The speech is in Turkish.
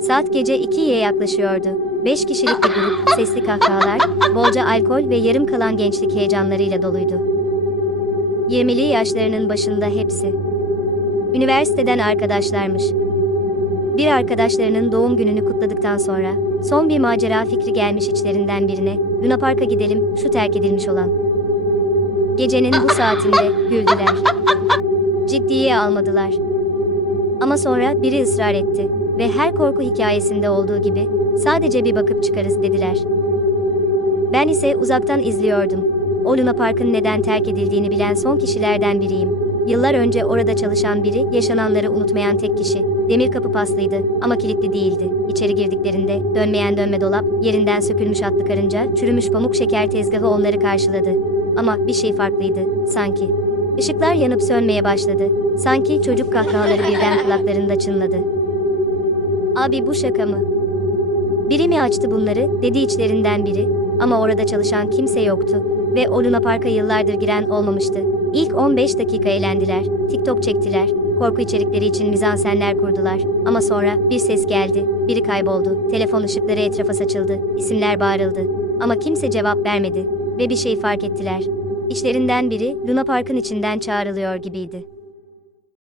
Saat gece 2'ye yaklaşıyordu. 5 kişilik bir grup, sesli kahkahalar, bolca alkol ve yarım kalan gençlik heyecanlarıyla doluydu. 20'li yaşlarının başında hepsi. Üniversiteden arkadaşlarmış. Bir arkadaşlarının doğum gününü kutladıktan sonra son bir macera fikri gelmiş içlerinden birine. Luna Park'a gidelim, şu terk edilmiş olan. Gecenin bu saatinde güldüler. Ciddiye almadılar. Ama sonra biri ısrar etti ve her korku hikayesinde olduğu gibi sadece bir bakıp çıkarız dediler. Ben ise uzaktan izliyordum. O Luna Park'ın neden terk edildiğini bilen son kişilerden biriyim. Yıllar önce orada çalışan biri, yaşananları unutmayan tek kişi. Demir kapı paslıydı ama kilitli değildi. İçeri girdiklerinde dönmeyen dönme dolap, yerinden sökülmüş atlı karınca, çürümüş pamuk şeker tezgahı onları karşıladı. Ama bir şey farklıydı sanki. Işıklar yanıp sönmeye başladı. Sanki çocuk kahkahaları birden kulaklarında çınladı. Abi bu şaka mı? Biri mi açtı bunları, dedi içlerinden biri. Ama orada çalışan kimse yoktu ve o Luna Park'a yıllardır giren olmamıştı. İlk 15 dakika eğlendiler, TikTok çektiler, korku içerikleri için mizansenler kurdular. Ama sonra bir ses geldi, biri kayboldu, telefon ışıkları etrafa saçıldı, isimler bağırıldı. Ama kimse cevap vermedi ve bir şey fark ettiler. İçlerinden biri Luna Park'ın içinden çağrılıyor gibiydi.